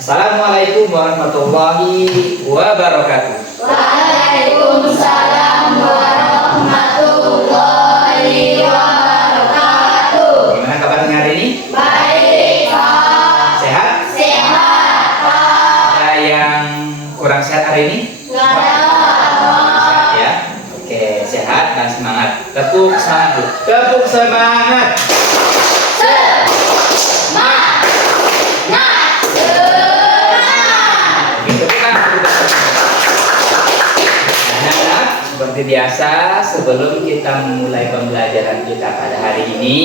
Assalamualaikum warahmatullahi wabarakatuh. Waalaikumsalam warahmatullahi wabarakatuh. Gimana kabarnya hari ini? Baik, Pak. Sehat? Sehat, Pak. Ada yang kurang sehat hari ini? Nggak ada, Sehat ya? Oke, sehat dan semangat. Tepuk semangat dulu. Tepuk semangat. Seperti biasa, sebelum kita memulai pembelajaran kita pada hari ini,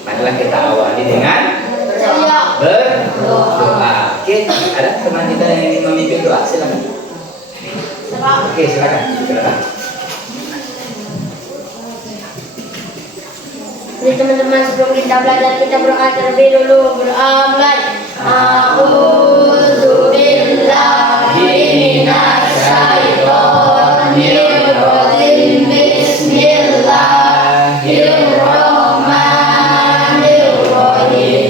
marilah kita awali dengan berdoa. Oke, ada teman kita yang ingin memimpin doa, silakan. Oke, silakan. Jadi teman-teman, sebelum kita belajar, kita berdoa terlebih dulu. Berdoa mulai. A'udzu billahi minasy syaithanir rajim. Bismillahirrahmanirrahim.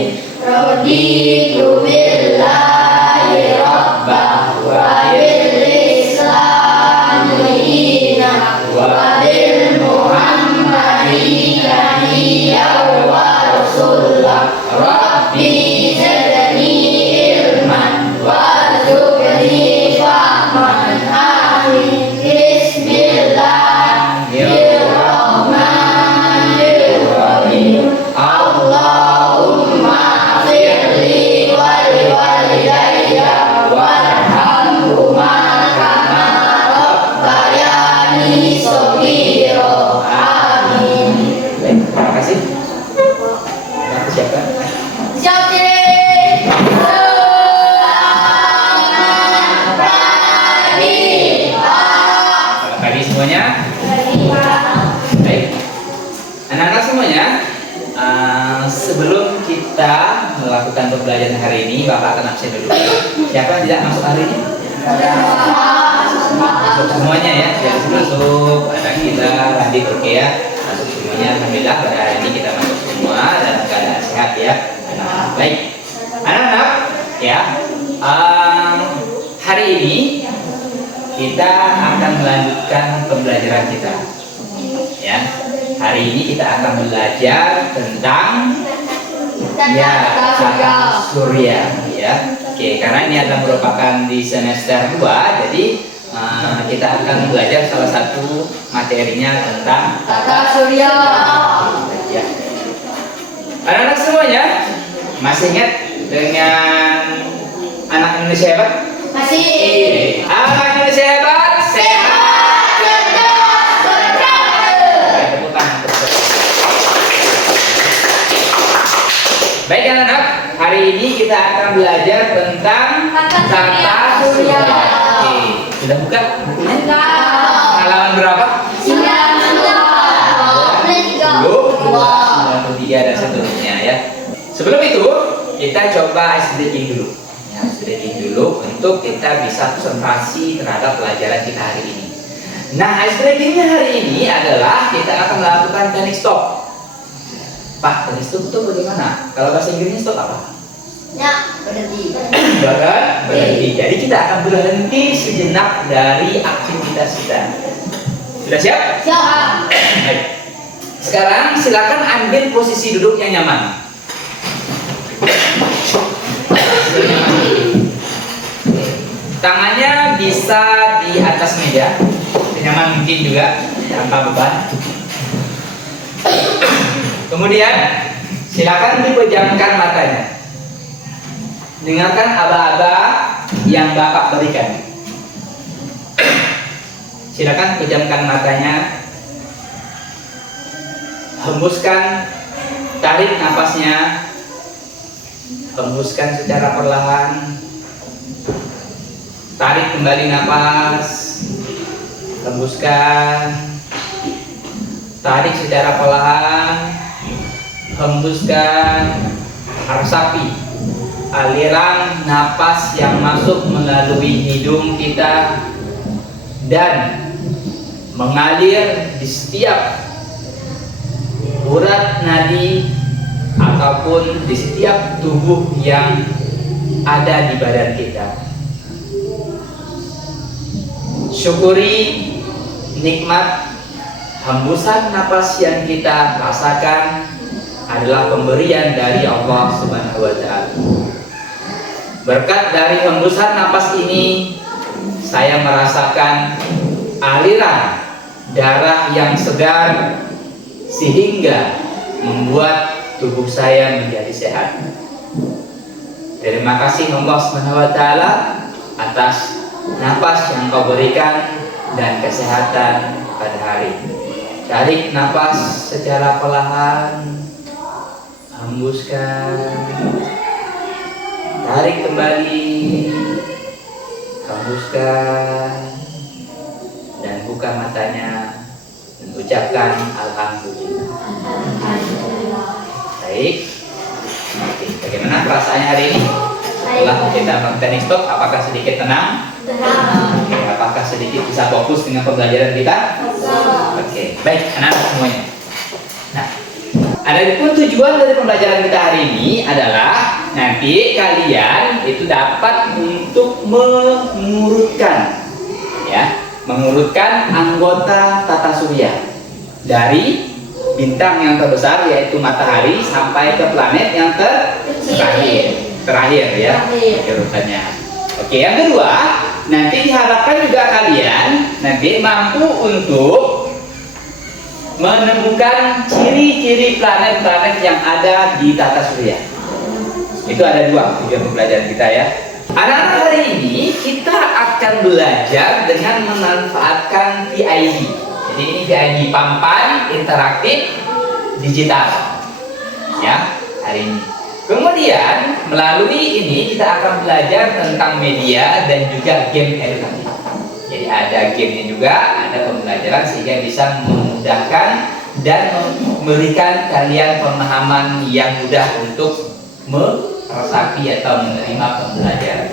Raditu billahi rabbah wa bil islami dinan wa bil muhammadin nabiyyan wa rasulan. Rabbi zidni ilman warzuqni fahman. Amin. Bismillahirrahmanirrahim. Allahumma firli wa liwalidayya warhamhuma kama rabbayani shaghira. Amin. Baik, terima kasih. Siapa? Siap, Cik. Selamat pagi, Pak. Selamat pagi semuanya. Baik, anak-anak semuanya, sebelum kita melakukan pembelajaran hari ini, Bapak akan absen dulu. Siapa yang tidak masuk hari ini? Masuk semuanya ya, yang masuk. Ada kita, Randi, oke ya, masuk semuanya. Alhamdulillah pada hari ini kita masuk semua dalam keadaan sehat ya. Anak-anak. Baik, anak-anak ya. Hari ini kita akan melanjutkan pembelajaran kita. Ya, hari ini kita akan belajar tentang tata surya ya. Oke, karena ini adalah merupakan di semester 2, jadi kita akan belajar salah satu materinya tentang Tata surya. ya. Anak-anak semuanya masih ingat dengan anak Indonesia hebat? Masih. Anak Indonesia hebat, Sehat, cerdas, berkarakter. Tepuk tangan. Baik anak-anak, hari ini kita akan belajar tentang tata surya. Oke, sudah buka bukunya? Halaman berapa? 93 dan seterusnya ya. Sebelum itu, kita coba ice breaking dulu. Ya, ice breaking dulu untuk kita bisa konsentrasi terhadap pelajaran kita hari ini. Nah, ice breakingnya hari ini adalah kita akan melakukan teknik stop. Pak, teknik stop itu bagaimana? Kalau bahasa Inggrisnya stop apa? Ya, berhenti. Berhenti. Jadi kita akan berhenti sejenak dari aktivitas kita. Sudah siap? Siap. Baik. Sekarang silakan ambil posisi duduk yang nyaman. Tangannya bisa di atas meja, senyaman mungkin juga, tanpa beban. Kemudian silakan dipejamkan matanya. Dengarkan aba-aba yang Bapak berikan. Silakan pejamkan matanya. Hembuskan, tarik napasnya. Hembuskan secara perlahan. Tarik kembali napas. Hembuskan. Tarik secara perlahan. Hembuskan. Resapi aliran napas yang masuk melalui hidung kita dan mengalir di setiap urat nadi ataupun di setiap tubuh yang ada di badan kita. Syukuri nikmat hembusan napas yang kita rasakan adalah pemberian dari Allah Subhanahu wa Ta'ala. Berkat dari hembusan napas ini, saya merasakan aliran darah yang segar sehingga membuat tubuh saya menjadi sehat. Terima kasih Allah Subhanahu wa Ta'ala atas napas yang Kau berikan dan kesehatan pada hari. Tarik napas secara perlahan, hembuskan, tarik kembali, hembuskan, dan buka matanya dan ucapkan Alhamdulillah. Baik. Oke, bagaimana perasaannya hari ini? Setelah kita teknik stop, apakah sedikit tenang? Oke, apakah sedikit bisa fokus dengan pembelajaran kita? Oke, baik anak-anak semuanya. Nah, adapun tujuan dari pembelajaran kita hari ini adalah nanti kalian itu dapat untuk mengurutkan, ya, mengurutkan anggota tata surya dari bintang yang terbesar yaitu matahari sampai ke planet yang terakhir ya urutannya. Oke, yang kedua, nanti diharapkan juga kalian nanti mampu untuk menemukan ciri-ciri planet-planet yang ada di tata surya. Itu ada dua tujuan pembelajaran kita ya. Anak-anak hari ini kita akan belajar dengan memanfaatkan PID. Jadi ini PID, papan interaktif digital. Ya, hari ini. Kemudian melalui ini kita akan belajar tentang media dan juga game edukatif. Jadi ada gamenya juga, ada pembelajaran sehingga bisa memudahkan dan memberikan kalian pemahaman yang mudah untuk meresapi atau menerima pembelajaran.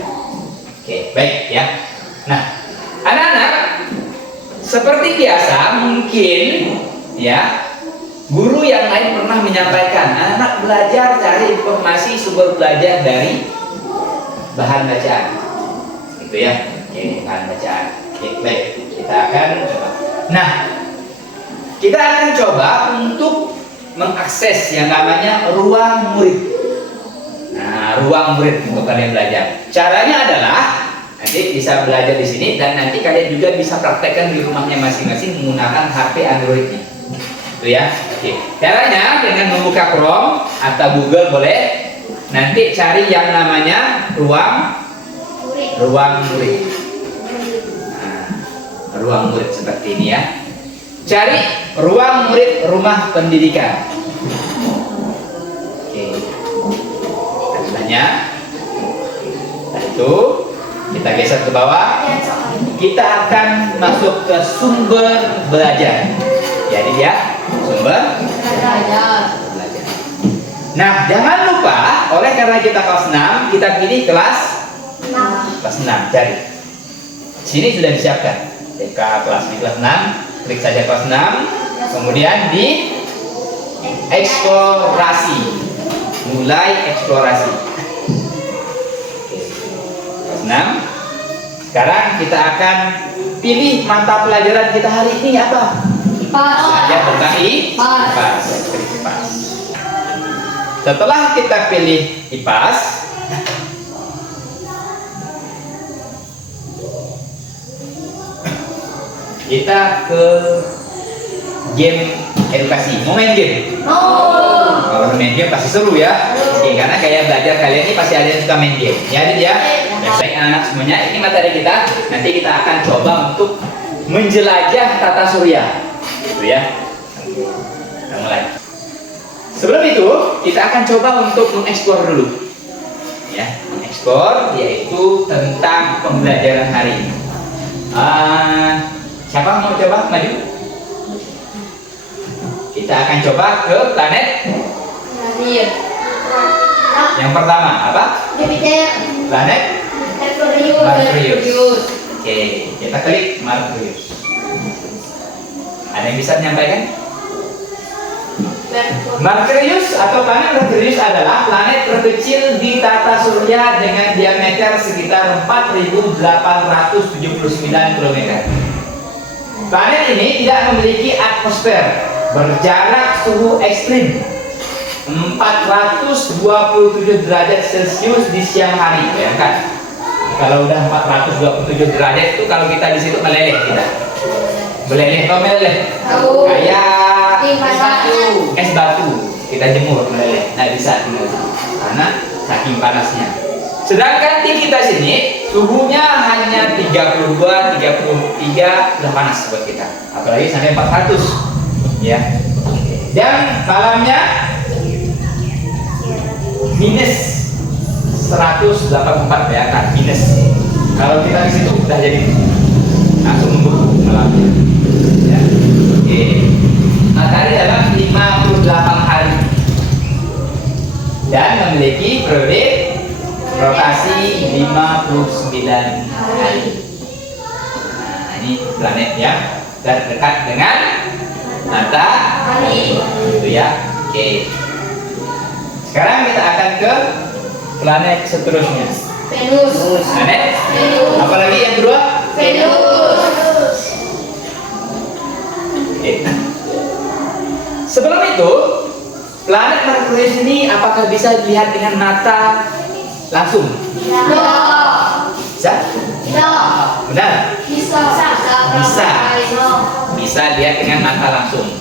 Oke, baik ya. Nah, anak-anak, seperti biasa mungkin ya guru yang lain pernah menyampaikan anak belajar cari informasi sumber belajar dari bahan bacaan, gitu ya. Oke, bahan bacaan. Oke, baik, kita akan coba. Nah, kita akan coba untuk mengakses yang namanya ruang murid. Nah, ruang murid untuk kalian belajar. Caranya adalah nanti bisa belajar di sini dan nanti kalian juga bisa praktekkan di rumahnya masing-masing menggunakan HP Android ini. Itu ya. Oke. Caranya dengan membuka Chrome atau Google boleh. Nanti cari yang namanya ruang murid. Nah, ruang murid seperti ini ya. Cari ruang murid rumah pendidikan. Oke. Caranya itu kita geser ke bawah. Kita akan masuk ke sumber belajar. Jadi ya, sumber belajar. Nah, jangan lupa, oleh karena kita kelas 6, kita pilih kelas 6. Cari. Sini sudah disiapkan. TK kelas di kelas 6, klik saja kelas 6, kemudian di eksplorasi. Mulai eksplorasi. Kelas 6. Sekarang kita akan pilih mata pelajaran kita hari ini apa? Belajar tentang IPAS. Setelah kita pilih IPAS, kita ke game edukasi. Mau main game? Kalau main game pasti seru ya. Oke, karena kayak belajar kalian ini pasti ada yang suka main game. Jadi ya, baik anak-anak semuanya, ini materi kita. Nanti kita akan coba untuk menjelajah tata surya. Itu ya. Kita mulai. Sebelum itu, kita akan coba untuk mengeksplor dulu. Ya, mengeksplor yaitu tentang pembelajaran hari ini. Siapa mau coba maju? Kita akan coba ke planet yang pertama apa? Planet Merkurius. Oke, kita klik Merkurius. Ada yang bisa menyampaikan? Merkurius atau planet Merkurius adalah planet terkecil di tata surya dengan diameter sekitar 4.879 km. Planet ini tidak memiliki atmosfer, berjarak suhu ekstrim 427 derajat Celcius di siang hari. Bayangkan, kalau udah 427 derajat itu kalau kita di situ meleleh kita. Meleleh atau meleleh? Tahu. Kayak Batu. es batu kita jemur meleleh. Nah bisa tinggal karena saking panasnya. Sedangkan di kita sini suhunya hanya 32, 33 udah panas buat kita. Apalagi sampai 400 ya. Dan malamnya minus 184 ya kan, minus. Kalau kita di situ udah jadi langsung membeku malamnya. Ya. Oke. Matahari dalam 58 hari dan memiliki periode rotasi 59 hari. Nah, ini planet yang terdekat dengan matahari. Itu ya. Oke. Sekarang kita akan ke planet seterusnya. Venus. Planet. Venus. Apalagi yang kedua? Venus. Oke. Sebelum itu, planet Merkurius ini apakah bisa dilihat dengan mata langsung? Bisa? Benar? Bisa lihat dengan mata langsung.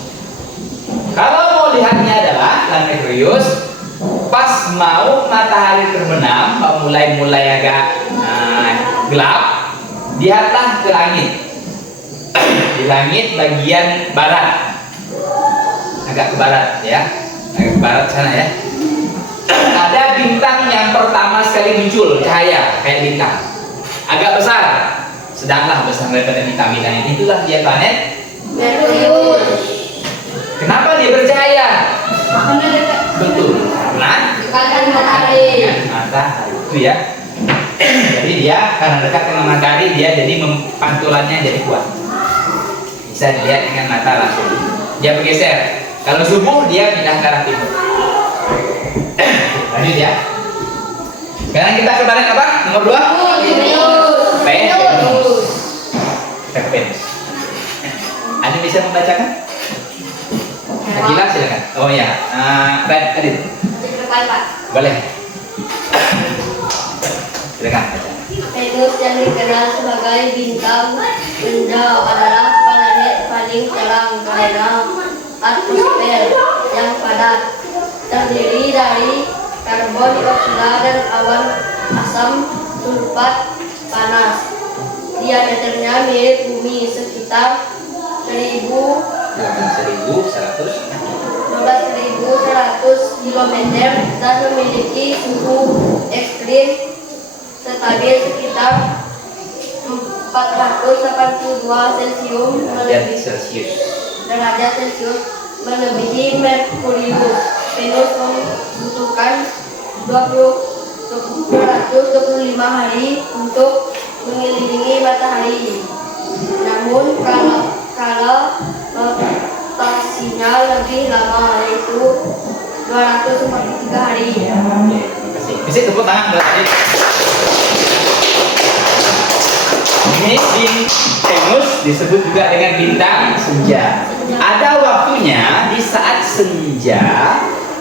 Kalau mau lihatnya adalah planet Merkurius pas mau matahari terbenam, mulai agak gelap, lihatlah ke langit. Di langit bagian barat, agak ke barat ya, agak ke barat sana ya. Ada bintang yang pertama sekali muncul, cahaya kayak bintang, agak besar, sedanglah besar daripada bintang-bintang ini. Itulah dia planet Merkurius. Kenapa dia bercahaya? Betul, karena Matahari. matahari itu ya. Jadi dia karena dekat dengan matahari, dia jadi pantulannya jadi kuat. Bisa dilihat dengan mata langsung. Dia bergeser. Kalau subuh dia pindah ke arah timur. Lanjut ya. Sekarang kita ke planet apa? Nomor 2. Venus. Venus. Anda bisa membacakan? Gila silakan. Oh ya, Adit. Boleh. Silakan baca. Venus yang dikenal sebagai bintang benda adalah planet paling terang karena atmosfer yang padat, terdiri dari karbon dioksida dan awan asam sulfat panas. Diameternya mirip bumi, sekitar 12.100 km dan memiliki suhu ekstrim stabil sekitar 482 derajat Celcius melebihi Merkurius. Venus membutuhkan 225 hari untuk mengelilingi matahari. Namun kalau rotasinya lebih lama, yaitu 243 hari. Terima kasih. Bisa tepuk tangan buat Adit. Ini Venus disebut juga dengan bintang senja. Ada waktunya di saat senja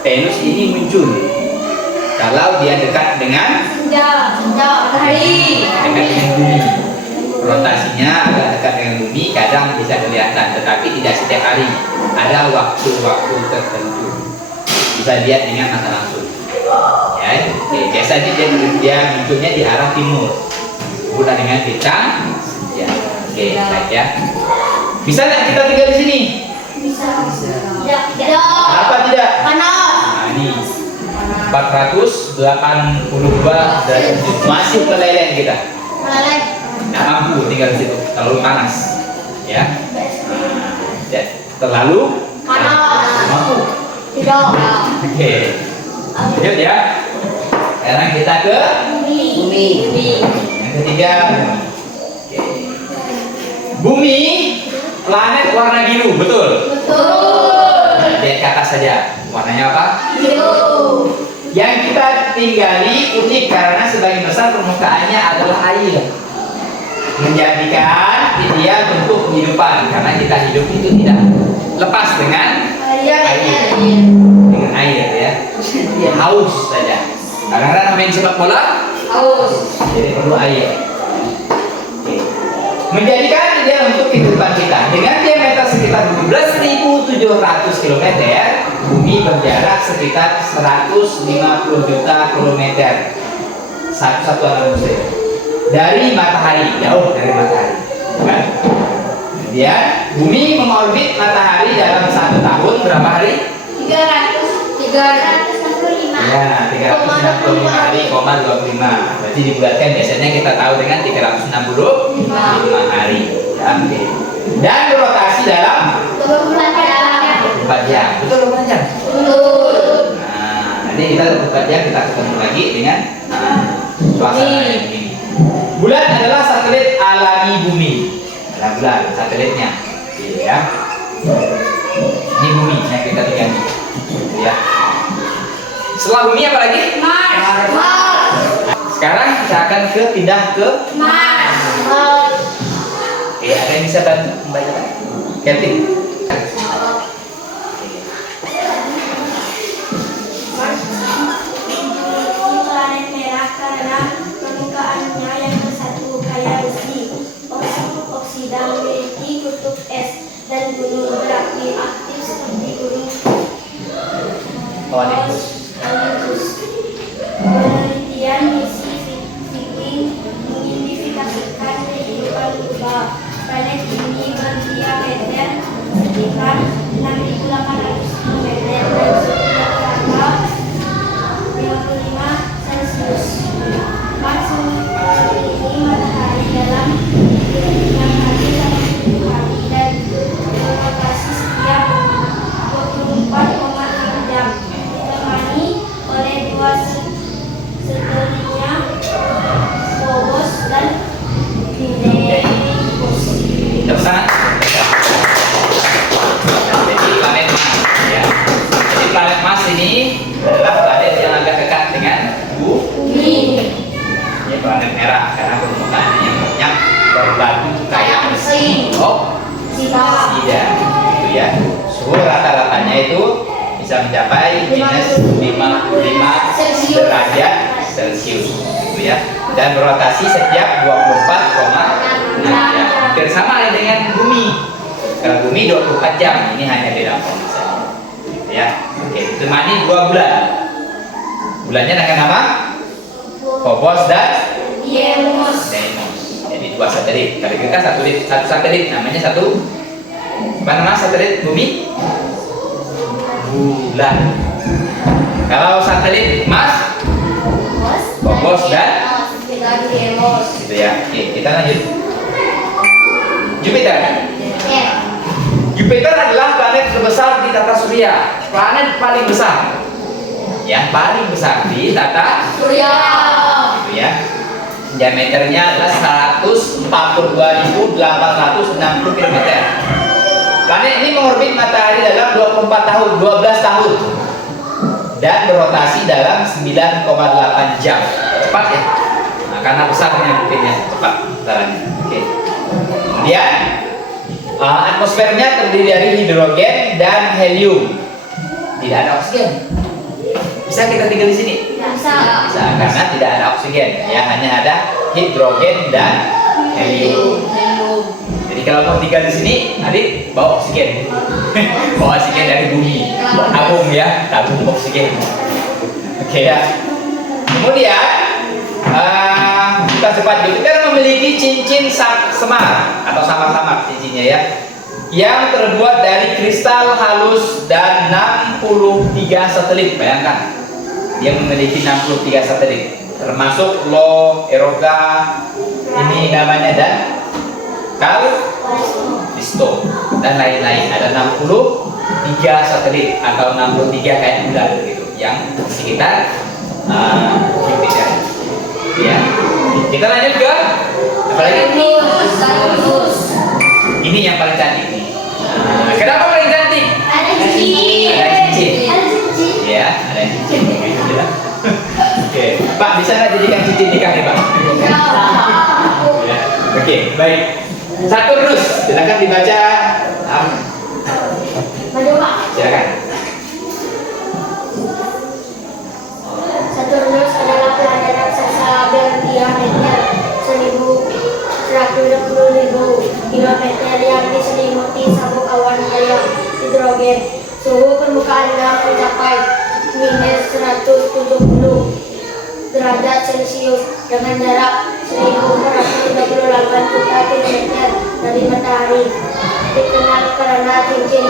Venus ini muncul. Kalau dia dekat dengan matahari. bumi, rotasinya agak dekat dengan bumi, kadang bisa kelihatan, tetapi tidak setiap hari. Ada waktu-waktu tertentu bisa lihat dengan mata langsung. Ya, oke. Biasanya dia munculnya di arah timur, bukan dengan bintang senja. Oke, baik ya. Bisa nggak kita tinggal di sini? Tidak. Kenapa tidak? Panas. Nah, ini 482 derajat masih meleleh kita. Nggak mampu tinggal di situ, terlalu panas. Ya. Nah, terlalu Panas. mampu. Tidak. Oke. Lanjut ya. Sekarang kita ke Bumi. yang ketiga. Oke. Bumi, planet warna biru, betul. Betul. Lihat ke atas atas saja. Warnanya apa? Biru. Yang kita tinggali putih karena sebagian besar permukaannya adalah air. Menjadikan dia bentuk kehidupan karena kita hidup itu tidak lepas dengan air. Dengan air ya. Haus saja. Kadang-kadang main sepak bola Haus. jadi perlu air. Oke. Menjadikan dia untuk kehidupan kita dengan diameter sekitar 12.700 km, bumi berjarak sekitar 150 juta kilometer, satu satuan atmosfer dari matahari, jauh dari matahari. Kan? Kemudian bumi mengorbit matahari dalam 1 tahun berapa hari? 365. Ya, 365 hari, 25. Berarti dibulatkan biasanya kita tahu dengan 365 hari. Ya, oke. Dan berotasi dalam 24 jam. Betul 24 jam? Betul. Nah, nanti kita 24 jam kita ketemu lagi dengan suasana yang ini. Bulan adalah satelit alami bumi. Adalah bulan, satelitnya. Gitu ya. Ini bumi yang kita tinggali. Ya. Setelah bumi apa lagi? Mars. Sekarang kita akan pindah ke Mars. Oke, ada yang bisa bantu membaca? Kelvin. Mars dijuluki planet merah karena permukaannya yang bersatu kaya besi, oksida memiliki kutub es, dan gunung berapi aktif seperti gunung Olympus. Penelitian misi Viking mengidentifikasikan kehidupan purba. Planet ini berdiameter sekitar 6.800 km dan suhu rata 55 Celcius. Mars memiliki matahari dalam 6 hari sama 10 hari dan berotasi setiap 24,6 jam, ditemani oleh dua satelitnya, Phobos dan Deimos. Tepuk tangan. Jadi planet Mars ya. Jadi planet Mars ini adalah planet yang agak dekat dengan bumi. Ini planet merah karena permukaannya yang banyak berbatu kayak besi. Oh, tidak. Itu ya. Suhu rata-ratanya itu bisa mencapai minus 55 derajat Celcius, gitu ya. Dan berotasi setiap 24,6 jam. Hampir sama dengan bumi. Kalau bumi 24 jam, ini hanya beda waktu saja. Gitu ya. Oke, ditemani 2 bulan. Bulannya dengan nama Phobos dan Deimos. Deimos. Jadi 2 satelit. Kalau kita satu satelit namanya satu apa nama satelit bumi? Bulan. Kalau satelit Mars, Phobos dan Deimos. gitu ya. Oke, kita lanjut. Jupiter. Jupiter adalah planet terbesar di tata surya, planet paling besar. Yang paling besar di tata Surya. gitu ya. Diameternya adalah 142.860 km. Planet ini mengorbit matahari dalam 24 tahun, 12 tahun. Dan berotasi dalam 9,8 jam. Cepat ya. Nah, karena besarnya mungkin ya, cepat putarannya. Oke. Kemudian atmosfernya terdiri dari hidrogen dan helium. Tidak ada oksigen. Bisa kita tinggal di sini? Bisa. Bisa, karena tidak ada oksigen. Ya, hanya ada hidrogen dan helium. Jadi kalau mau tinggal di sini, adik bawa oksigen. Bawa oksigen dari bumi. Tabung ya, tabung oksigen. Oke ya. Kemudian kita cepat Jupiter memiliki cincin semar atau samar-samar cincinnya ya, yang terbuat dari kristal halus dan 63 satelit. Bayangkan, dia memiliki 63 satelit, termasuk Lo, Eroga, ini namanya, dan Callisto dan lain-lain. Ada 63 satelit atau 63 kayak bulan gitu yang di sekitar Jupiter. Ya. Kita lanjut ke apa lagi? Ini yang paling cantik nih. Kenapa paling cantik? Ada cincin. Ada cincin. Ya. Oke, Pak, bisa nggak jadikan cincin nikah nih, Pak? Ya. Oke, baik. Saturnus, silakan dibaca. Maju Pak. Silakan. Saturnus adalah planet raksasa berdiameter 1.120.000 kilometer yang diselimuti sabuk awan hayam hidrogen. Suhu permukaannya mencapai minus 170 derajat Celcius dengan jarak 1.438 juta kilometer dari matahari. Dikenal karena cincin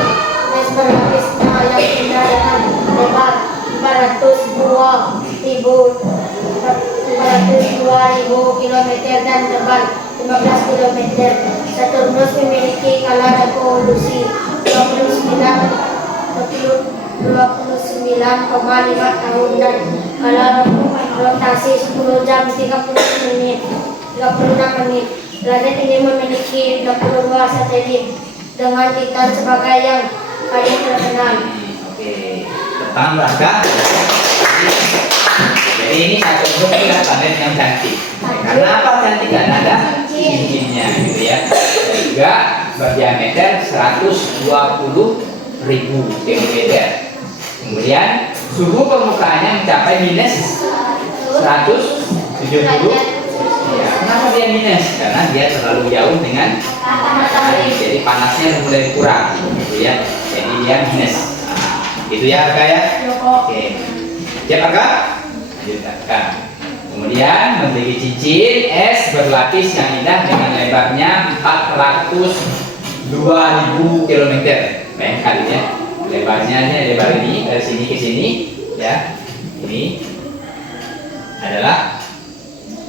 es berlapisnya yang indah dengan lebar 402.000 kilometer dan tebal 15 kilometer. Saturnus memiliki skala revolusi 29,5 tahun dan skala rotasi 10 jam 36 menit. Planet ini memiliki 22 satelit dengan Titan sebagai yang paling terkenal. Oke, pertama Raka. Jadi ini Saturnus adalah planet yang cantik. Karena apa cantik? Karena ada cincinnya, gitu ya. Dan juga berdiameter 120.000 kilometer. Kemudian suhu permukaannya mencapai minus 170. Ya, kenapa dia minus? Karena dia terlalu jauh dengan matahari. Jadi panasnya mulai kurang, gitu ya. Jadi dia minus. Gitu ya Arka ya. Oke. Siap Arka? Lanjut Arka. Kemudian memiliki cincin es berlapis yang indah dengan lebarnya 402.000 km. Bayangkan ya. Lebarnya ini lebar ini dari sini ke sini ya. Ini adalah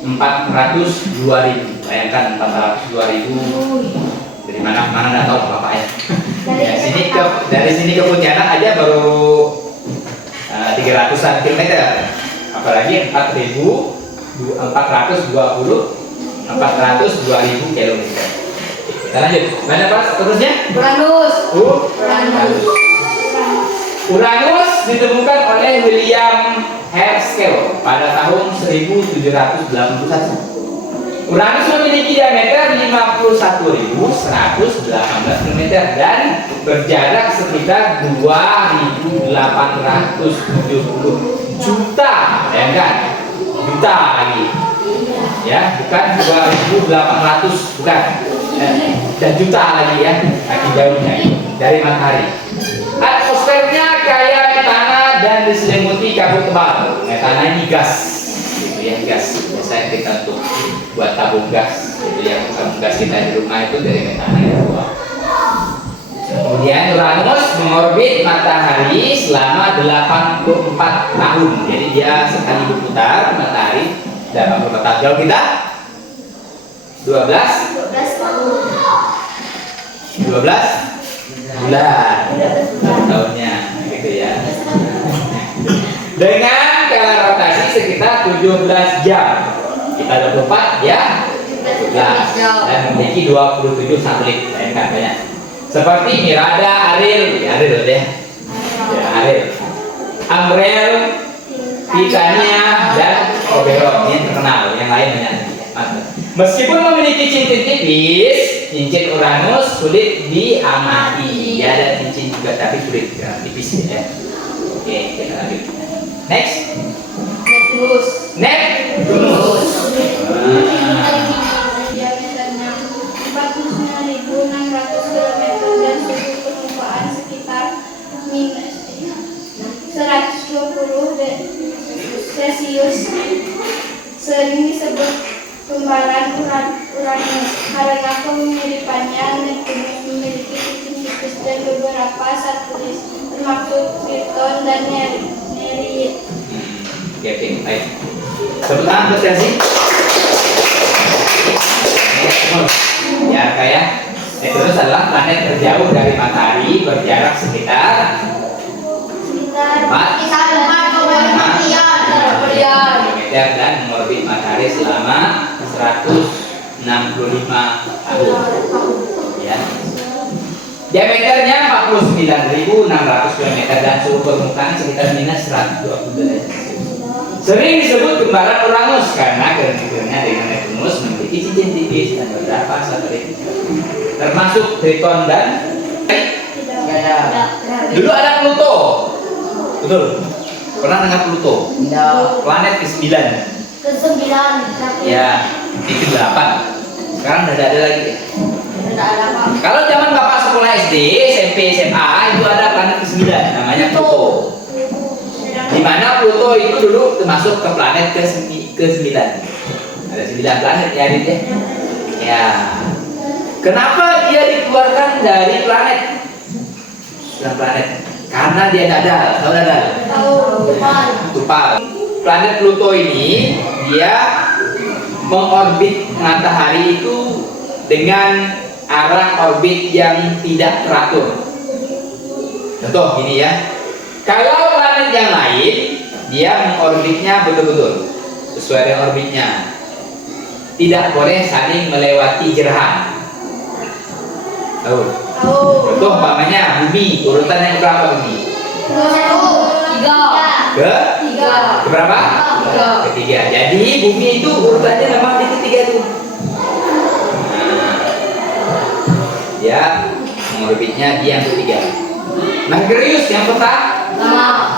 402.000. Bayangkan 402.000 dari mana nggak tahu apa ya. Dari sini ke Pontianak aja baru 300-an kilometer. Apalagi 402.000 kilometer. Kita lanjut. Mana Pak terusnya? Uranus. Uranus ditemukan oleh William Herschel pada tahun 1781. Uranus memiliki diameter 51.118 km dan berjarak sekitar 2.870 juta, bayangkan, juta lagi, ya, bukan 2.800, bukan, dan juta lagi ya, lagi jauhnya dari matahari. Atmosfernya kaya metana dan diselimuti kabut tebal. Metana ini gas, gitu ya, gas. Biasanya kita untuk buat tabung gas, gitu ya. Tabung gas kita di rumah itu dari metana itu. Kemudian Uranus mengorbit matahari selama 84 tahun. Jadi dia sekali berputar matahari 84 tahun. Jauh kita 12 tahun. 12 bulan tahunnya, gitu ya. Dengan skala rotasi sekitar 17 jam. Kita 24 ya 12 dan memiliki 27 satelit. Bayangkan banyak. Seperti Mirada, Ariel ya, Amrel, Titania dan Oberon. Ini terkenal, yang lain banyak. Meskipun memiliki cincin tipis, cincin Uranus sulit diamati. Ya, ada cincin juga tapi sulit ya, tipis ya. Oke, kita lanjut. Next. Neptunus. Diameternya 49.600 km dan suhu permukaan sekitar minus 120 Celcius. Sering disebut kembaran Uranus karena kemiripannya. Neptunus memiliki cincin tipis dan beberapa satelit termasuk Triton dan Nereid. Oke, baik. Tepuk tangan buat Chelsea. Ya, kayak Neptunus adalah planet terjauh dari matahari, berjarak sekitar 4,5 kilometer dan mengorbit matahari selama 165 tahun. Ya. Diameternya 49.600 km dan suhu permukaan sekitar minus 120 derajat Celcius. Sering disebut kembaran Uranus karena kemungkinannya dengan Neptunus memiliki cincin tipis dan beberapa satelit, termasuk Triton dan dulu ada Pluto. Betul. Pernah dengar Pluto? Planet ke-9. Ke-9. Ya, itu ke-8. Sekarang udah ada lagi. Kalau zaman Bapak sekolah SD, SMP, SMA itu ada planet ke-9 namanya Pluto. Di mana Pluto itu dulu termasuk ke planet ke-9. Ada 9 planet ya, Adit ya. Ya. Kenapa dia dikeluarkan dari planet? 9 planet. Karena dia dadal, tahu dadal? Tupal. Planet Pluto ini dia mengorbit matahari itu dengan arah orbit yang tidak teratur. Contoh gini ya. Kalau planet yang lain dia mengorbitnya betul-betul sesuai dengan orbitnya. Tidak boleh saling melewati gerhana. Tahu? Contoh umpamanya bumi, urutan yang berapa bumi? Keberapa? Ketiga. Jadi bumi itu urutannya memang di ketiga itu. Ya, mengorbitnya dia yang ketiga. Merkurius yang pertama,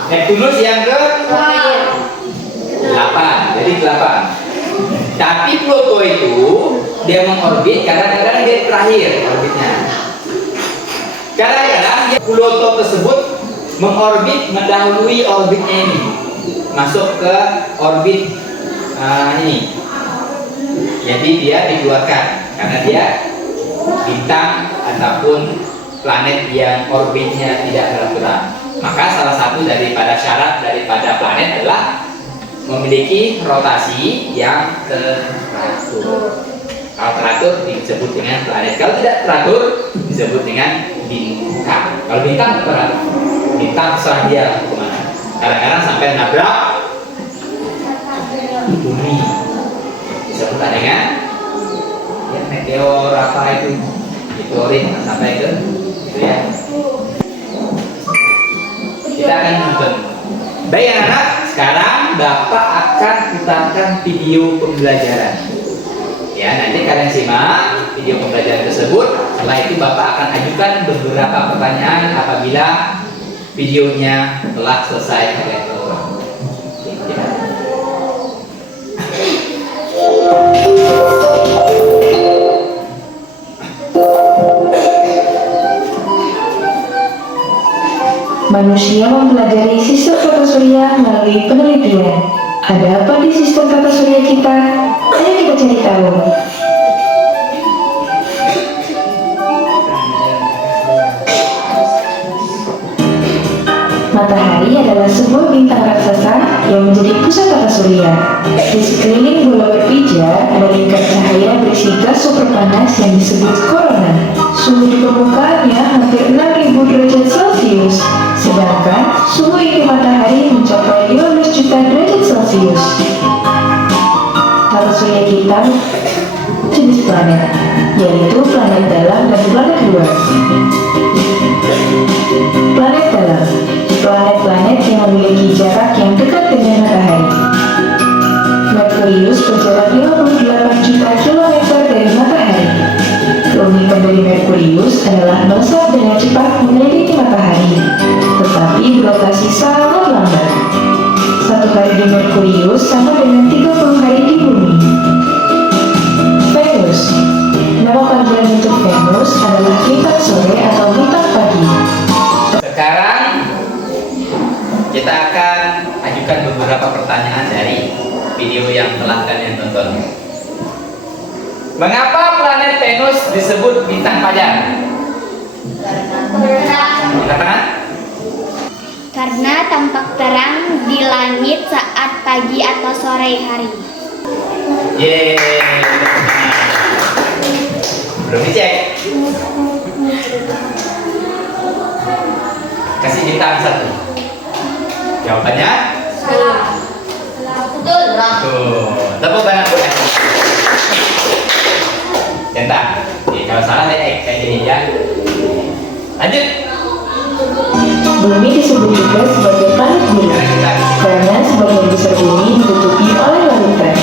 Neptunus yang ke-8, jadi 8. Tapi Pluto itu dia mengorbit kadang-kadang dia terakhir orbitnya. Kadang-kadang Pluto tersebut mengorbit mendahului orbitnya ini, masuk ke orbit ini. Jadi dia dikeluarkan karena dia bintang ataupun planet yang orbitnya tidak beraturan. Maka salah satu daripada syarat daripada planet adalah memiliki rotasi yang teratur. Kalau teratur disebut dengan planet. Kalau tidak teratur disebut dengan bintang. Kalau bintang teratur, bintang terserah dia kemana. Kadang-kadang sampai nabrak bumi. Disebut dengan ya, meteor apa itu, meteorit sampai ke itu ya. Kita akan nonton. Baik anak-anak, sekarang Bapak akan putarkan video pembelajaran. Ya, nanti kalian simak video pembelajaran tersebut. Setelah itu Bapak akan ajukan beberapa pertanyaan apabila videonya telah selesai kalian tonton. Ya. Manusia mempelajari sistem tata surya melalui penelitian. Ada apa di sistem tata surya kita? Ayo kita cari tahu. Matahari adalah sebuah bintang raksasa yang menjadi pusat tata surya. Di sekeliling bola berpija ada lingkar cahaya berisi gas super panas yang disebut korona. Suhu di permukaannya hampir 6.000 derajat Celcius, sedangkan suhu inti matahari mencapai 15 juta derajat Celcius. Tata surya kita jenis planet, yaitu planet dalam dan planet luar. Planet dalam, planet-planet yang memiliki jarak yang dekat dengan matahari. Merkurius berjarak 58 juta kilometer dari matahari. Keunikan dari Merkurius adalah melesat dengan cepat menyelidik matahari, tetapi berotasi sangat lambat. 1 hari di Merkurius sama dengan 30 hari di bumi. Venus. Nama panggilan untuk Venus adalah bintang sore atau bintang pagi. Sekarang kita akan ajukan beberapa pertanyaan dari video yang telah kalian tonton. Mengapa planet Venus disebut bintang fajar? Katakan. Karena tampak terang di langit saat pagi atau sore hari. Yeay. Belum dicek. Kasih bintang 1. Jawabannya? Betul. Tuh. Tepuk tangan buat yang centang. Kalau salah kayak gini ya. Lanjut. Bumi disebut juga sebagai planet biru karena sebagian besar bumi ditutupi oleh lautan.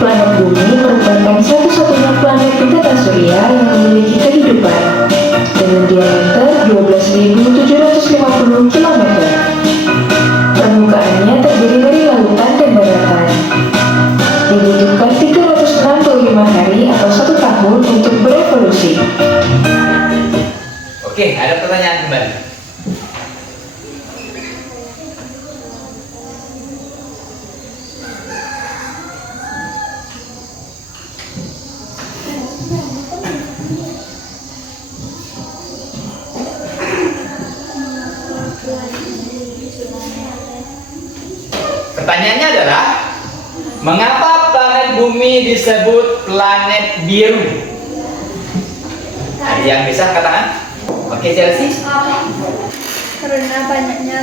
Planet bumi merupakan satu-satunya planet di tata surya yang memiliki kehidupan dengan diameter 12.750 km. Permukaannya terdiri dari lautan dan daratan. Dibutuhkan 365 hari atau 1 tahun untuk berevolusi. Oke, ada pertanyaan kembali. Pertanyaannya adalah, mengapa planet bumi disebut planet biru? Ada yang bisa katakan? Oke, Chelsea. Karena banyaknya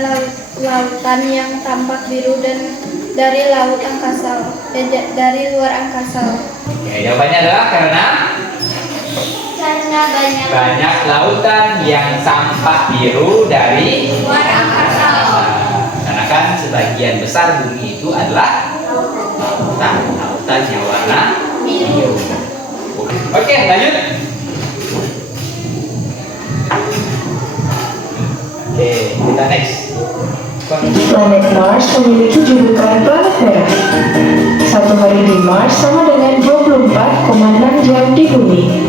lautan yang tampak biru dan dari laut angkasa, dari luar angkasa. Oke, jawabannya adalah karena banyak lautan yang tampak biru dari Luar angkasa. Karena kan sebagian besar bumi itu adalah lautan yang warna biru. Oke, lanjut. Oke, kita next. Planet Mars memiliki julukan planet merah. Satu hari di Mars sama dengan 24,6 jam di bumi.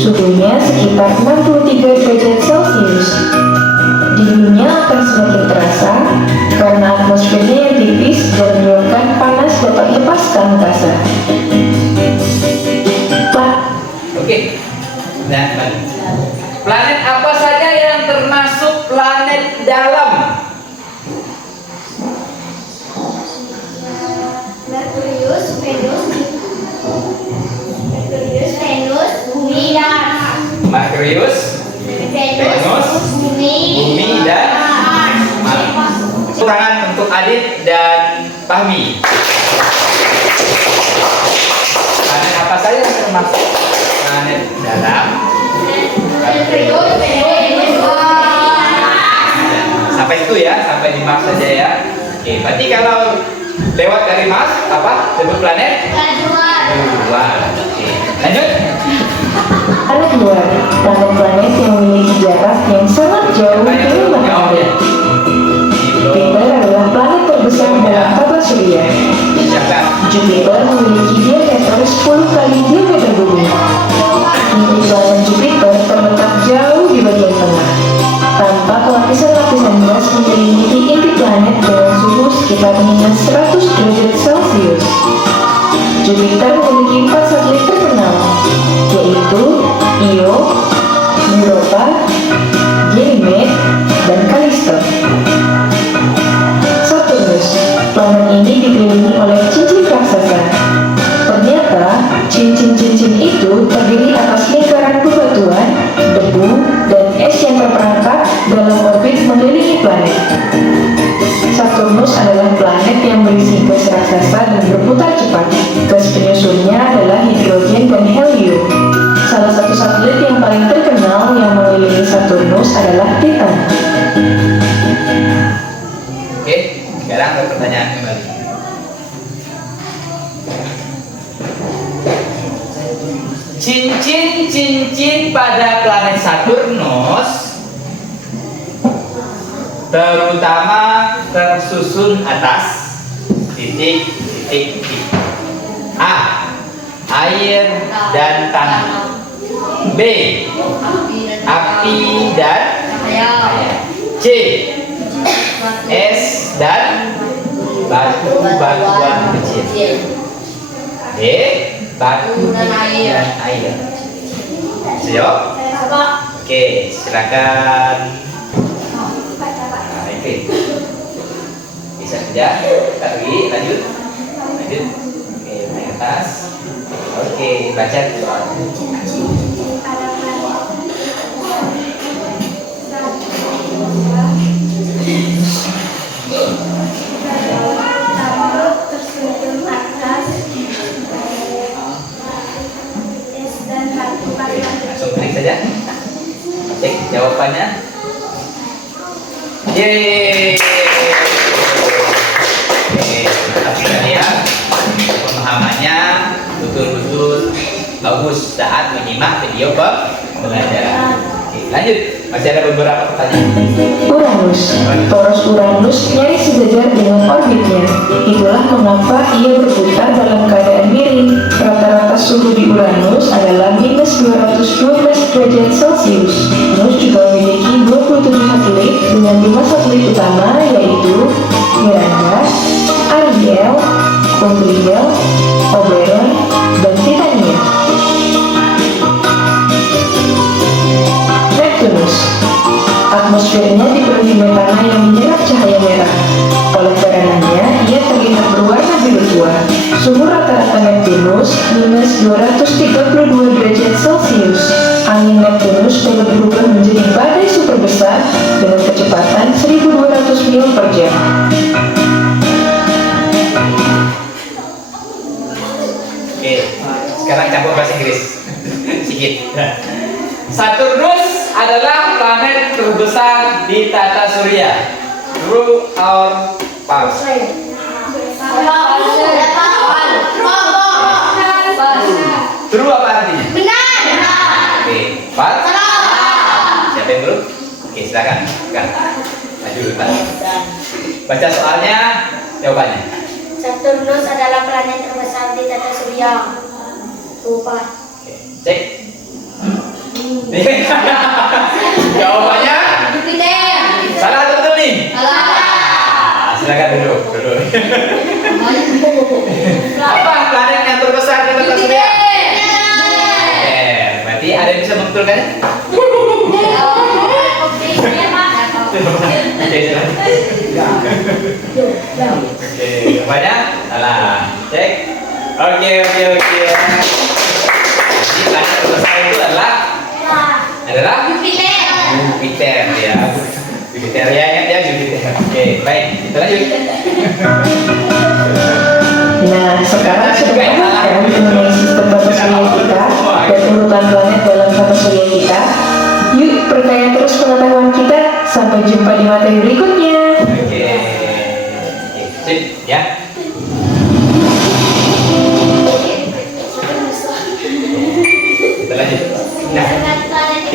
Suhunya sekitar 63 derajat Celcius. Dinginnya akan semakin terasa karena atmosfernya yang tipis dan menyebabkan panas dapat lepas ke angkasa. Oke. Nah, balik. Planet apa saja yang termasuk planet dalam? Merkurius, Venus, Bumi dan Merkurius, Venus, Bumi dan Mars. Tepuk tangan untuk Adit dan Fahmi. Planet apa saja yang termasuk planet dalam? Sampai itu ya, sampai di Mars saja ya. Oke, berarti kalau lewat dari Mars apa? Sebut planet? Luar. Oke, lanjut. Planet luar, planet-planet yang memiliki jarak yang sangat jauh dari matahari. Jupiter adalah planet terbesar dalam tata surya. Siapkan. Jupiter memiliki diameter 10 kali diameter bumi. Inti planet Jupiter terletak jauh di bagian tengah. Tampak lapisan-lapisan gas menyelimuti inti planet dengan suhu sekitar minus 100 derajat Celcius. Jupiter memiliki 4 satelit terkenal, yaitu Io, Europa, Ganymede, dan Callisto. Saturnus, planet ini dikelilingi oleh cincin raksasa. Ternyata, cincin-cincin itu terdiri atas lingkaran bebatuan, debu, dan es yang terperangkap dalam orbit mengelilingi planet. Saturnus adalah planet yang berisi gas raksasa dan berputar cepat. Gas penyusunnya adalah hidrogen dan helium. Salah satu satelit yang paling terkenal yang mengelilingi Saturnus adalah Titan. Oke, sekarang ke pertanyaan kembali. Cincin-cincin pada planet Saturnus terutama tersusun atas titik. A. Air dan tanah. B. Api dan air. C. Es dan batu-batuan kecil. D. Batu dan air. Siap? Oke, silakan. Nah, itu. Bisa saja. Lagi, lanjut. Oke, naik atas. Oke, baca. Tersusun atas es dan batu-batuan. Langsung klik saja. jawabannya? Yeay. Oke, mantap sekali ya. Pemahamannya betul-betul bagus saat menyimak video pembelajaran. Oke, lanjut. Masih ada beberapa pertanyaan. Uranus. Poros Uranus nyaris sejajar dengan orbitnya. Itulah mengapa ia berputar dalam keadaan miring. Rata-rata suhu di Uranus adalah minus 212 derajat Celcius. Uranus juga memiliki 27 satelit dengan 5 satelit utama yaitu Miranda, Ariel, Umbriel, Oberon, dan Titania. Neptunus. Atmosfernya dipenuhi metana yang menyerap cahaya merah. Oleh karenanya, ia terlihat berwarna biru tua. Suhu rata-rata Neptunus minus 232 derajat Celcius. Angin Neptunus dapat berubah menjadi badai super besar dengan kecepatan 1200 mil per jam. Oke, sekarang campur bahasa Inggris. Sedikit. Saturnus adalah planet terbesar di tata surya. True or false? True apa artinya? Benar. Oke, false? Siapa yang belum? Oke, silakan. Maju dulu, Pak. Baca soalnya, jawabannya. Saturnus adalah planet terbesar di tata surya. Lupa. Oke, cek. Jawabannya Jupiter. salah atau betul nih? Salah. Silakan duduk. Apa planet yang terbesar di tata surya? Berarti ada yang bisa membetulkannya? Oke, silakan. Oke, jawabannya salah. Cek. Oke. Jadi planet terbesar itu adalah Jupiter ya. Jupiter ya, ingat ya Jupiter. Oke, baik. Kita lanjut. Nah, sekarang sudah paham mengenai sistem tata surya kita dan urutan planet dalam tata surya kita. Yuk, perkaya terus pengetahuan kita. Sampai jumpa di materi berikutnya. Oke, sip ya. Kita lanjut. Nah,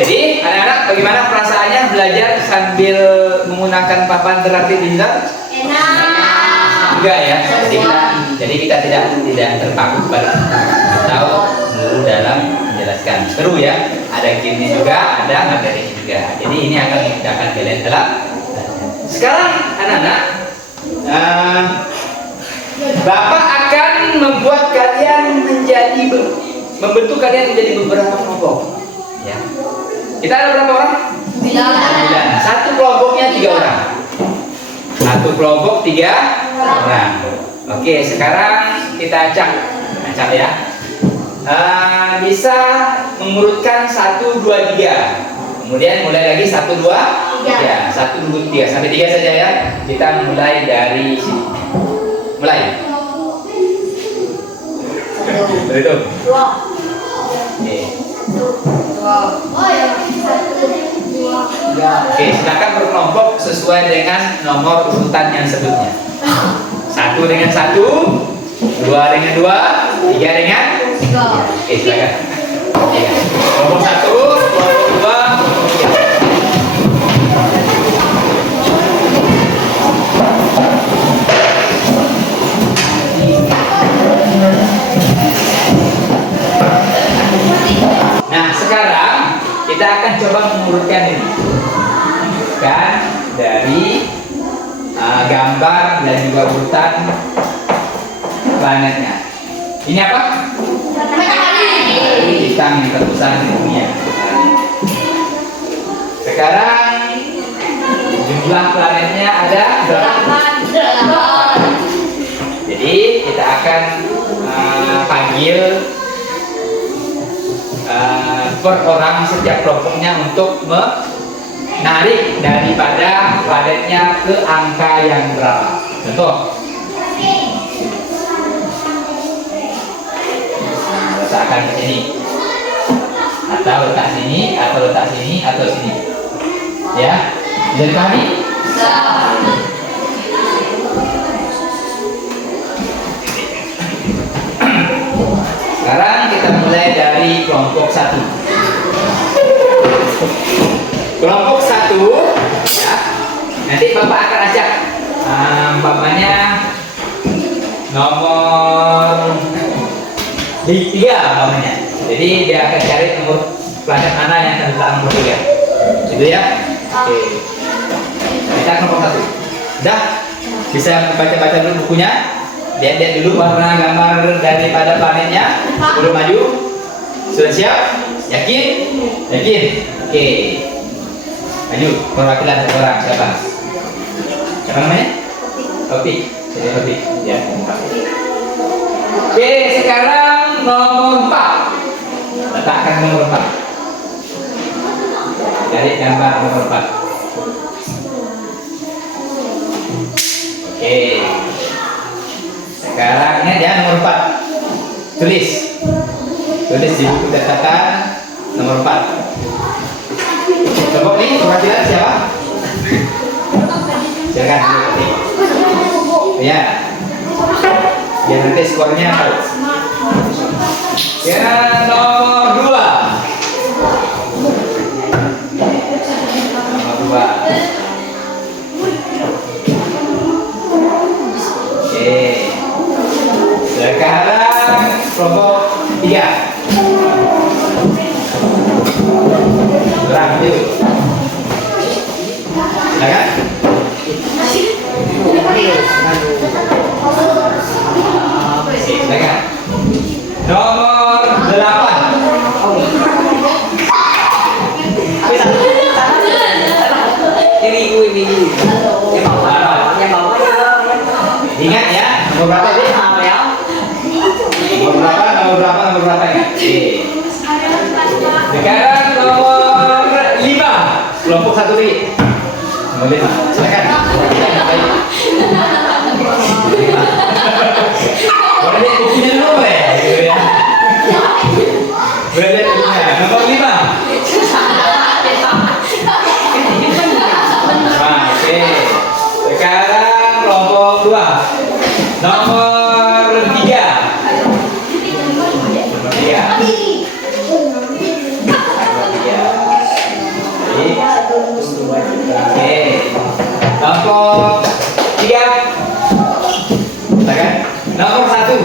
jadi anak-anak bagaimana perasaannya belajar sambil menggunakan papan interaktif digital? Enak. Enggak ya. Jadi kita tidak terpaku pada atau melulu dalam menjelaskan. Seru ya. Ada gamenya juga, ada materinya juga. Jadi ini akan memudahkan kalian dalam. Sekarang anak-anak, Bapak akan membuat kalian membentuk kalian menjadi beberapa kelompok. Ya. Kita ada berapa orang? 9. Satu kelompoknya 3 orang. Satu kelompok 3 orang. Oke, sekarang kita acak ya. Bisa mengurutkan 1, 2, 3. Kemudian mulai lagi 1, 2, 3. 1, 2, 3 sampai 3 saja ya. Kita mulai dari sini. Mulai. Berhitung. Oke. Oke, silakan berkelompok sesuai dengan nomor urutan yang sebutnya. 1 dengan 1, 2 dengan 2, 3 dengan 3. Oke, silakan. Ya. Kelompok 1, kelompok 2, kelompok 3. Nah, sekarang kita akan coba mengurutkan ini. Kan dari gambar dan juga urutan planetnya. Ini apa? Bintang yang terbesar di dunia. Sekarang jumlah planetnya ada berapa? Jadi kita akan panggil per orang setiap kelompoknya untuk menarik daripada planetnya ke angka yang berapa. Contoh, letakkan ke sini, atau letak sini, atau letak sini, atau sini. Ya, bisa dipahami? Sekarang kita mulai dari kelompok 1. Kelompok 1, ya. Nanti Bapak akan ajak umpamanya nomor 3 umpamanya. Jadi dia akan cari nomor planet mana yang tentang nomor 3. Gitu ya. Oke. Kita kelompok 1. Udah? Bisa baca-baca dulu bukunya. Lihat-lihat dulu warna gambar daripada planetnya sebelum maju. Sudah siap? Yakin? Yakin? Oke. Maju, perwakilan satu orang. Siapa? Siapa namanya? Topik. Jadi Topik. Ya. Oke, sekarang nomor 4. Letakkan nomor 4. Cari gambar nomor 4. Oke. Sekarang ingat ya nomor 4. Tulis. Tulis di buku catatan nomor 4. Coba nih perwakilan siapa? Silakan. Ya. Biar nanti skornya tahu. Ya, nomor 2. Nomor 2. Oke. Sekarang kelompok 3. Lanjut. Silakan. Silakan. Nomor 8. Ingat ya, nomor berapa ini? Nomor berapa ingat? Sekarang nomor 5. Kelompok 1 lagi. Nomor 5. Silakan. Boleh lihat bukunya dulu boleh? Gitu ya. Boleh lihat bukunya. Nomor 5. Nah, oke. Sekarang kelompok 2. Nomor 3. Nomor 3. Oke. Kelompok 3. Silakan. Nomor 1.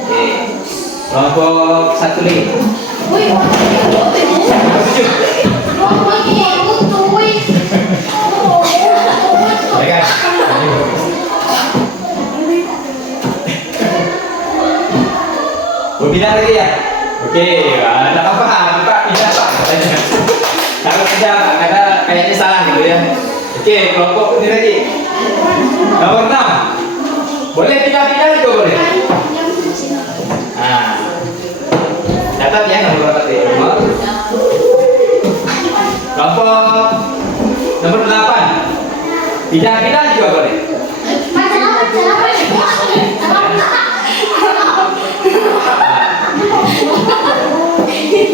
Oke. Kelompok 1 lagi. Nomor 7. Silakan. Pindah lagi ya? Oke, tidak apa-apa, Pak, pindah Pak. Kalau pindah Pak, karena kayaknya salah gitu ya. Oke, kelompok ini lagi. Nomor 6. Boleh pindah-pindah juga boleh. Nah, catat ya nomor berapa tadi? Kelompok nomor 8. Pindah-pindah juga boleh.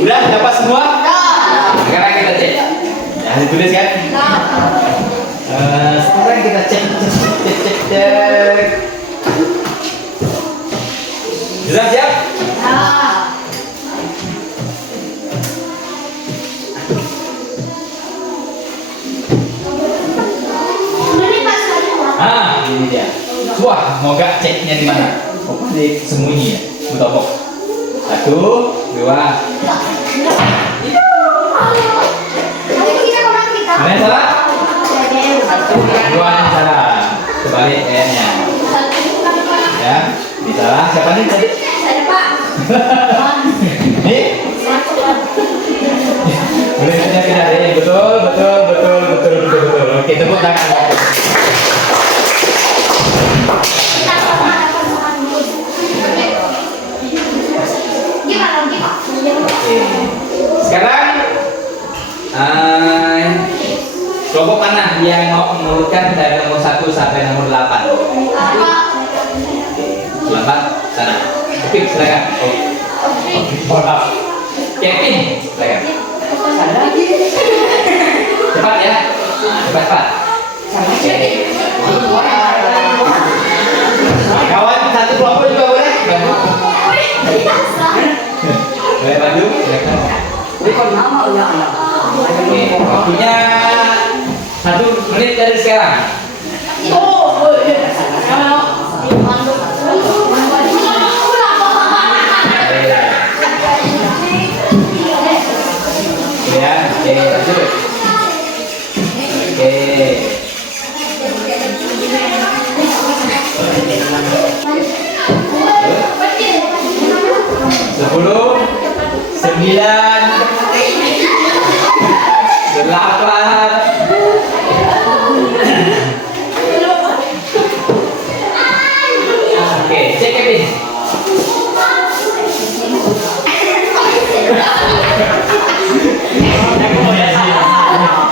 Udah dapat semua? Sekarang kita cek. Ya, ditulis kan? Sekarang kita cek. Sudah siap? Ini dia. Wah, mau gak ceknya di mana? Oh, di sembunyi ya, bertopok. 1, 2. Mana yang salah? 2 yang salah. Kebalik kayaknya. Ya, ini salah. Siapa nih tadi? Saya Pak. Nih? Boleh pindah-pindah deh. Betul. Oke, tepuk tangan. Sekarang kelompok mana yang mau mengurutkan dari nomor 1 sampai nomor 8? Selamat sana. Oke. Taufik, silakan. Oh, maaf. Kevin, silakan. Cepat ya. Cepat. Oke. Kawan satu kelompok juga boleh. Boleh bantu, silakan. Oke, waktunya 1 menit dari sekarang. Ya, oke, lanjut. Oke. 10, 9, 8. Oke, cek Kevin.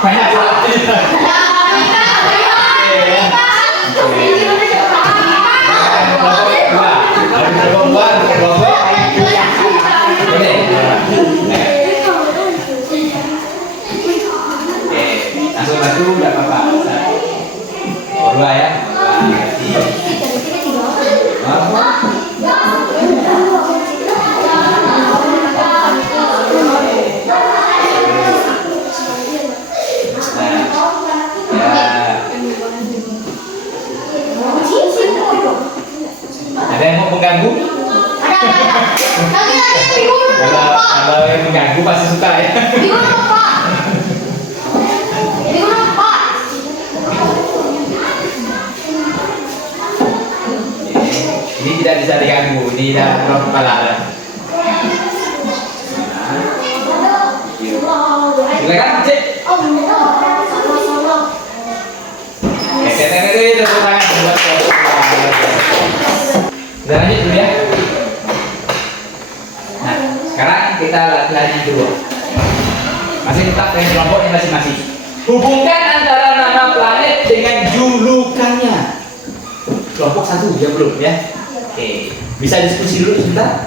Banyak langsung batu enggak apa-apa. Dua ya. Ada yang mau mengganggu? Kalau yang mengganggu pasti suka ya. Ini tidak bisa diganggu, ini dalam ruang kepala. Silakan cek. Tepuk tangan buat udah lanjut dulu ya. Nah, sekarang kita latihan yang kedua. Masih tetap dengan kelompoknya masing-masing. Hubungkan antara nama planet dengan julukannya. Kelompok 1 ya belum ya? Oke, bisa diskusi dulu sebentar.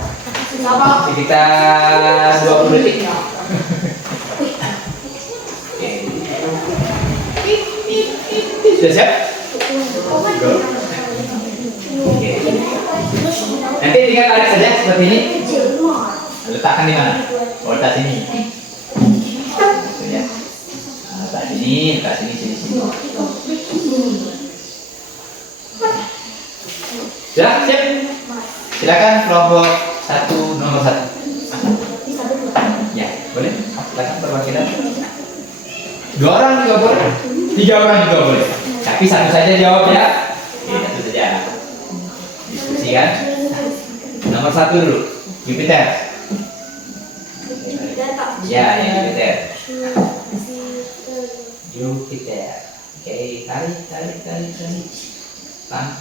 Sekitar 20 detik. Oke. Sudah siap? Go. Oke. Nanti tinggal tarik saja seperti ini. Letakkan di mana? Oh, letak sini. Ya. Letak sini, sini. Sudah siap? Silakan kelompok 1 nomor 1. Ya, boleh. Silakan perwakilan. 2 orang juga boleh. 3 orang juga boleh. Tapi satu saja jawab ya. Oke, satu saja. Diskusi kan? Nomor 1 dulu. Jupiter. Ya, yang Jupiter. Jupiter. Oke, tarik. Tarik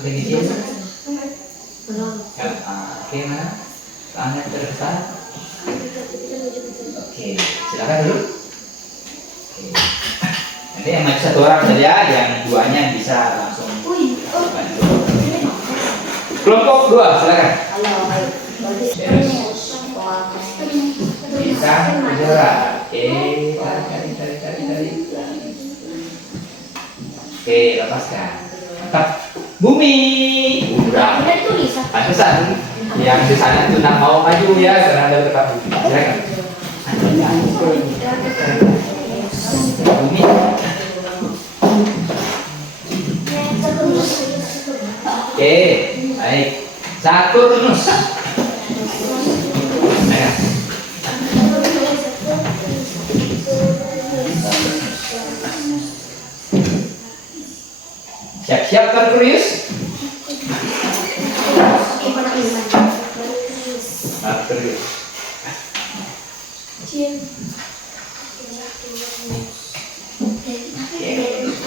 lagi dia. Oke, mana? Tangan terbesar. Oke, silakan dulu. Oke. Nanti yang maju 1 orang saja, yang 2-nya bisa langsung bantu. Kelompok 2, silakan. Bisa bergerak. Oke, tarik. Oke, lepaskan. Mantap. Bumi. Udah. Pantesan. Yang di sana itu nak mau maju ya karena ada dekat bumi. Silakan. Bumi. Oke, baik. Saturnus. Nah. Siap-siap Merkurius. Merkurius.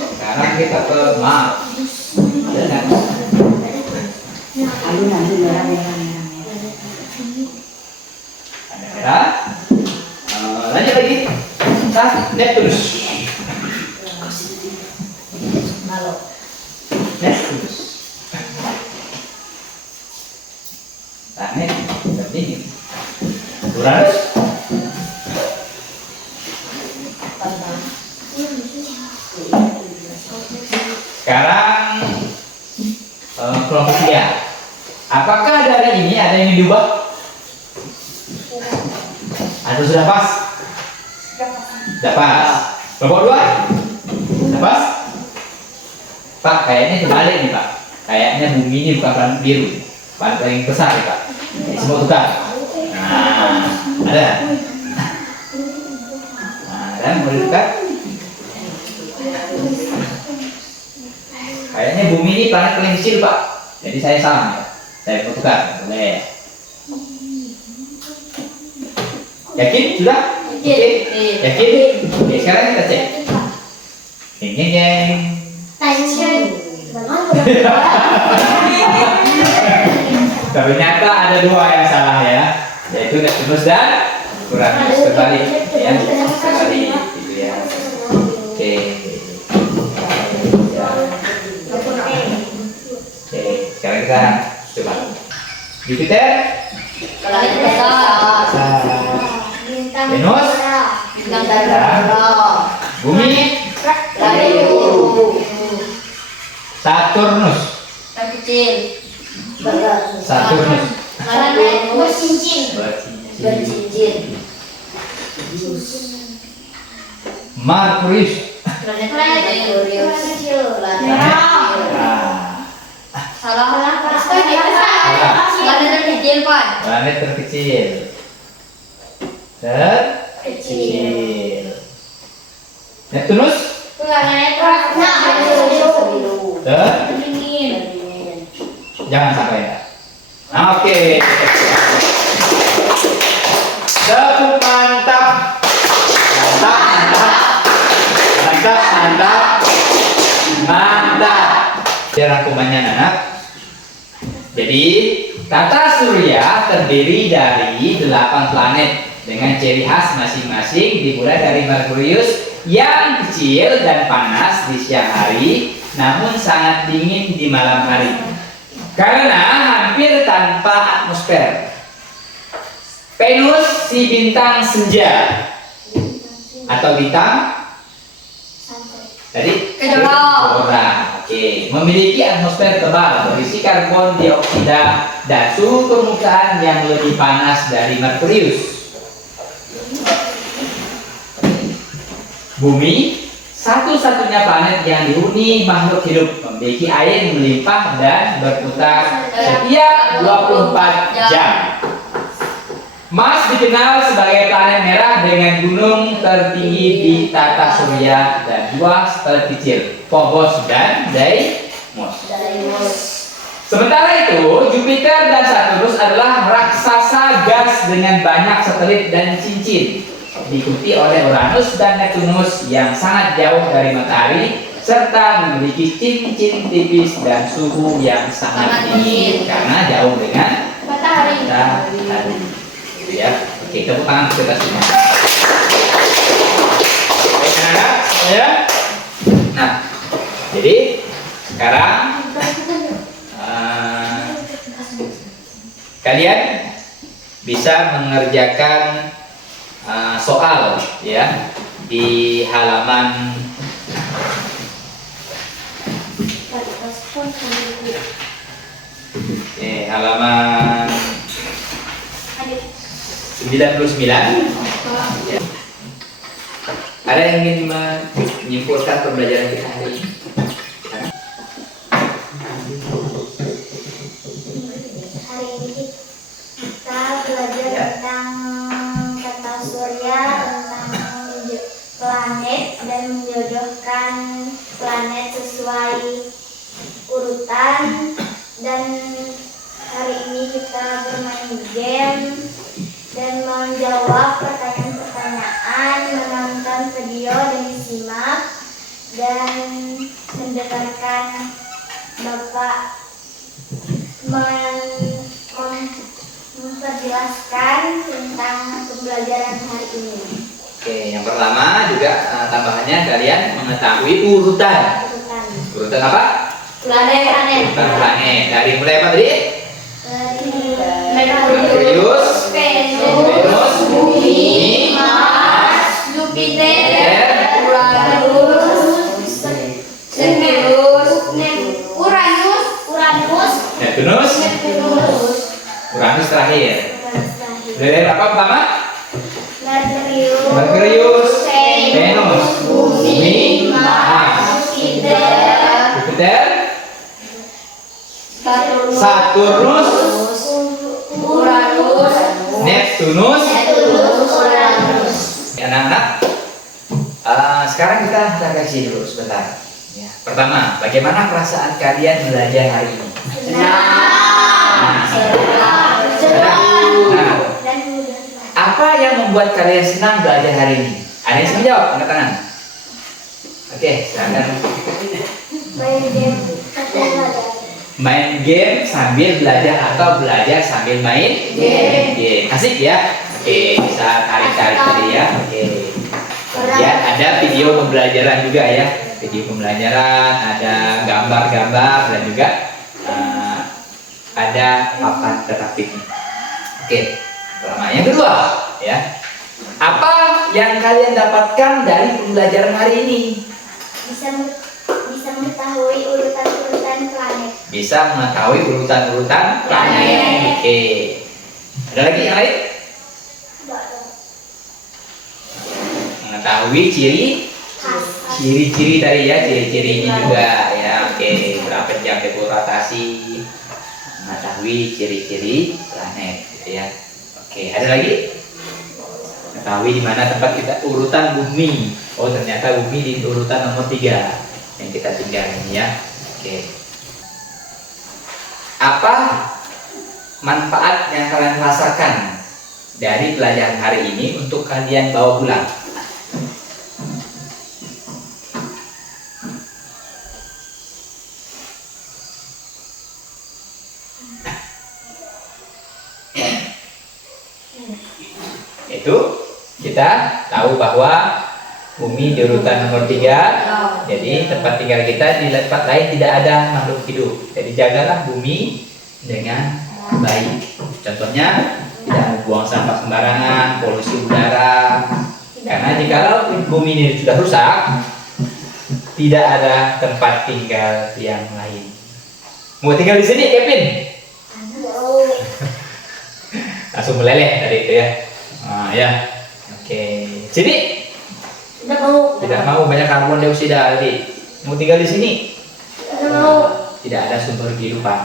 Sekarang kita ke Mars. Merah. Lanjut lagi. Neptunus. Neptunus. Planet Uranus. Sekarang kelompok 3. Apakah dari ini ada yang diubah? Atau sudah pas? Sudah pas. Kelompok 2? Sudah pas? Pak, kayaknya kebalik nih Pak. Kayaknya bumi ini bukan planet biru, planet paling besar ya Pak. Jadi semua tukar. Nah, ada. Nah, dan mau ditukar? Kayaknya bumi ini planet paling kecil Pak. Jadi saya salah ya. Saya mau tukar. Boleh. Yakin? Sudah? Yakin? Yakin? Oke, sekarang kita cek. Jeng jeng jeng. Tension. Ternyata ada 2 yang salah ya, yaitu Neptunus dan Uranus. Kembali ya, kembali gitu ya. Oke. Oke, sekarang kita coba. Jupiter, Planet besar. Bintang Venus, Bintang darat. Bumi, Planet biru. Saturnus, Planet kecil. Saturnus, planet bercincin. Bercincin. Merkurius. Planet Planet Merkurius. kecil. Planet Merah. Salah. Salah. Planet terkecil, Pak. Planet terkecil. Terkecil. Neptunus, Planet warna biru. dingin. Jangan sampai ya. Oke. Tepuk mantap. Mantap, mantap. Mantap, mantap. Mantap. Ini rangkumannya anak. Jadi tata surya terdiri dari 8 planet dengan ciri khas masing-masing, dimulai dari Merkurius yang kecil dan panas di siang hari, namun sangat dingin di malam hari karena hampir tanpa atmosfer. Venus si bintang senja atau bintang tadi Kejora. Oke, memiliki atmosfer tebal berisi karbon dioksida dan suhu permukaan yang lebih panas dari Merkurius. Bumi satu-satunya planet yang dihuni makhluk hidup, memiliki air melimpah dan berputar setiap 24 jam. Mars dikenal sebagai planet merah dengan gunung tertinggi di tata surya dan 2 terkecil, Phobos dan Deimos. Sementara itu, Jupiter dan Saturnus adalah raksasa gas dengan banyak satelit dan cincin, diikuti oleh Uranus dan Neptunus yang sangat jauh dari matahari serta memiliki cincin tipis dan suhu yang sangat dingin karena jauh dengan Matahari. Gitu ya. Oke, tepuk tangan untuk kita semua. Baik, anak-anak, ya. Nah, jadi sekarang kalian bisa mengerjakan soal ya di halaman halaman 99 ya. Ada yang ingin menyimpulkan pembelajaran kita hari ini? Hari ini kita belajar tentang tata surya, tentang planet dan menjodohkan planet sesuai urutan. Dan hari ini kita bermain game dan menjawab pertanyaan-pertanyaan, menonton video dan disimak dan mendengarkan Bapak memperjelaskan tentang pembelajaran hari ini. Oke, yang pertama juga tambahannya kalian mengetahui urutan. Urutan apa? Planet. Urutan planet. Dari mulai apa tadi? Merkurius, Venus, terakhir. Bulan apa pertama? Merkurius, Merkurius, Venus, Bumi, Mars, Jupiter, Saturnus, Uranus, Neptunus. Uranus. Anak-anak, sekarang kita refleksi dulu sebentar. Ya. Pertama, bagaimana perasaan kalian belajar hari ini? Nah, apa yang membuat kalian senang belajar hari ini? Ada yang bisa menjawab? Angkat tangan. Oke, silakan. main game sambil belajar. Main game sambil belajar atau belajar sambil main game. Asik ya? Oke, bisa tarik-tarik tadi ya. Oke. Kemudian ada video pembelajaran juga ya. Video pembelajaran, ada gambar-gambar dan juga ada papan interaktifnya. Oke. Pertama, yang kedua ya. Apa yang kalian dapatkan dari pembelajaran hari ini? Bisa mengetahui urutan-urutan planet. Bisa mengetahui urutan-urutan planet. Oke. Ada lagi yang lain? Mengetahui ciri-ciri tadi ya, ciri-cirinya juga ya. Oke, berapa jam rotasi, mengetahui ciri-ciri planet gitu ya. Oke, ada lagi? Mengetahui di mana tempat kita urutan bumi. Oh, ternyata bumi di urutan nomor 3 yang kita tinggal ini ya. Oke. Apa manfaat yang kalian rasakan dari pelajaran hari ini untuk kalian bawa pulang? Itu kita tahu bahwa bumi di urutan nomor 3, jadi tempat tinggal kita di tempat lain tidak ada makhluk hidup. Jadi jagalah bumi dengan baik. Contohnya tidak buang sampah sembarangan, polusi udara. Karena jikalau bumi ini sudah rusak, tidak ada tempat tinggal yang lain. Mau tinggal di sini, Kevin? Langsung meleleh tadi itu ya. Ya, oke. Sini? Tidak mau, banyak karbon dioksida tadi. Mau tinggal di sini? Tidak ada sumber kehidupan.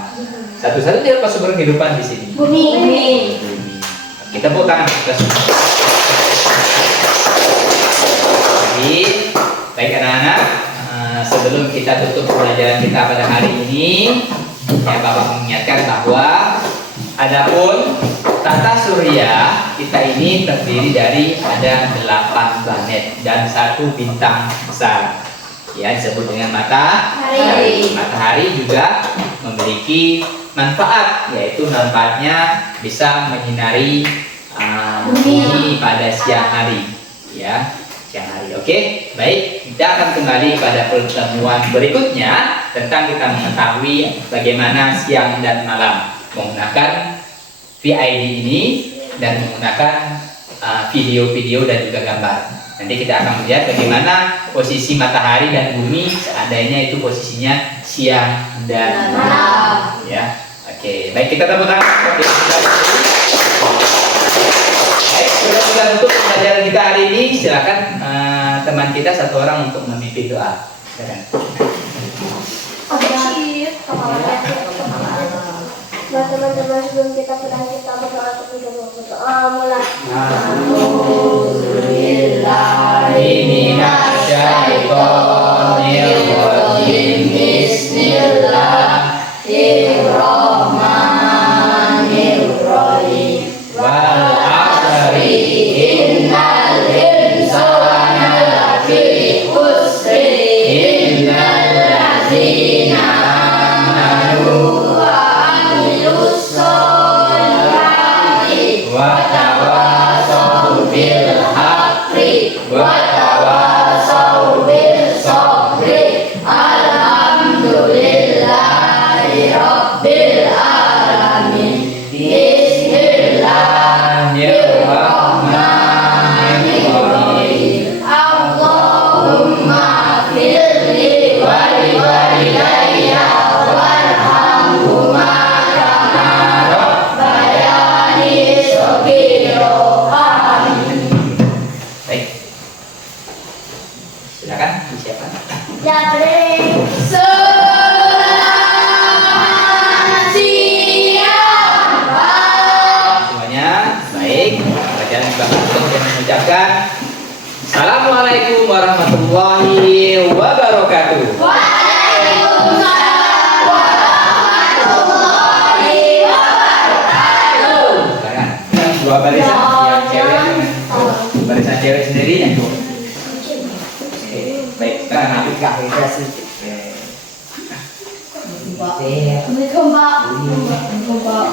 Satu-satunya apa sumber kehidupan di sini? Bumi. Kita tepuk tangan kita semua. Jadi, baik anak-anak, sebelum kita tutup pelajaran kita pada hari ini, ya Bapak mengingatkan bahwa adapun tata surya kita ini terdiri dari ada 8 planet dan 1 bintang besar, ya disebut dengan matahari. Matahari juga memiliki manfaat, yaitu manfaatnya bisa menyinari bumi pada siang hari, ya siang hari. Oke, baik, kita akan kembali pada pertemuan berikutnya tentang kita mengetahui bagaimana siang dan malam menggunakan VID ini dan menggunakan video-video dan juga gambar. Nanti kita akan melihat bagaimana posisi matahari dan bumi seandainya itu posisinya siang dan malam. Ya, oke. Baik, kita tepuk tangan. Baik, sudah kita tutup pelajaran kita hari ini. Silakan teman kita satu orang untuk memimpin doa. Silakan. Teman-teman, sebelum kita pulang kita berdoa mulai. Bismillahirrahmanirrahim. Wal asri Innal insana lafi khusri illal ladzina amanu wa amilus solihati wa tawasaw bil haqqi wa tawasaw bil sabri. Alhamdulillahi rabbil alamin. Bismillahirrahmanirrahim. Allahumma firli wa liwalidayya Assalamualaikum Pak. Assalamualaikum Pak.